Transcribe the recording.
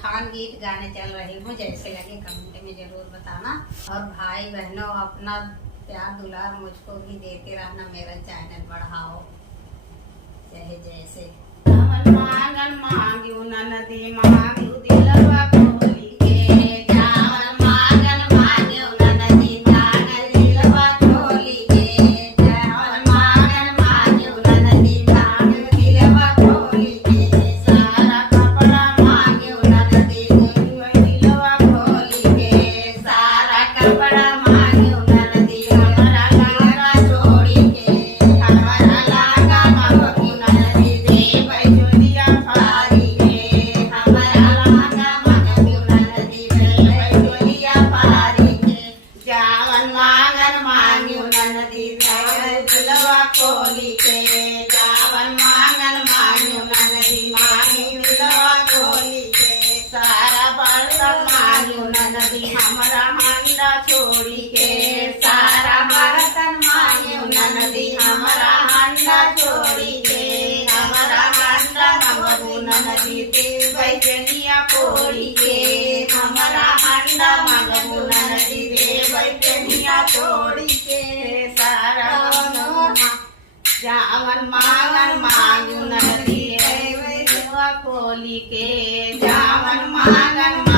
उठान गीत गाने चल रही हूँ। जैसे लगे कमेंट में जरूर बताना। और भाई बहनों अपना प्यार दुलार मुझको भी देते रहना, मेरा चैनल बढ़ाओ चाहे जैसे। मांगन मांग्यू ननदी मांग्यू दिलवा खोली के, जावन मांगन मांग्यू ननदी मांगल दिलवा खोली के, जावन मांगन मांग्यू ननदी मांगल दिलवा खोली के, सारा कपड़ा मांग्यू ननदी दिलवा खोली के, सारा कपड़ा मांग्यू ननदी हमारा लागा छोड़ी के, हमारा लागा मांग्यू ननदी दे बैजुलिया फारी के, हमारा लागा मांग्यू ननदी दे बैजुलिया फारी के, जावन मांगन मांग्यू ननदी दिलवा खोली के, जावन मांगन मांग्यू ननदी मांगी दिलवा खोली के, सारा बर्तन मांग्यू ननदी हमारा हंडा छोड़ी के, सारा बर्तन मांग्यू ननदी हमारा हंडा छोड़ी के, हमारा हंडा मांगू ननदी दे बैजनिया पोड़ी के, हमारा हंडा मांगू ननदी दे बैजनिया तोड़ी के, सारा जावन मांगन मांगू ननदी दिलवा खोली के, जावन मांगन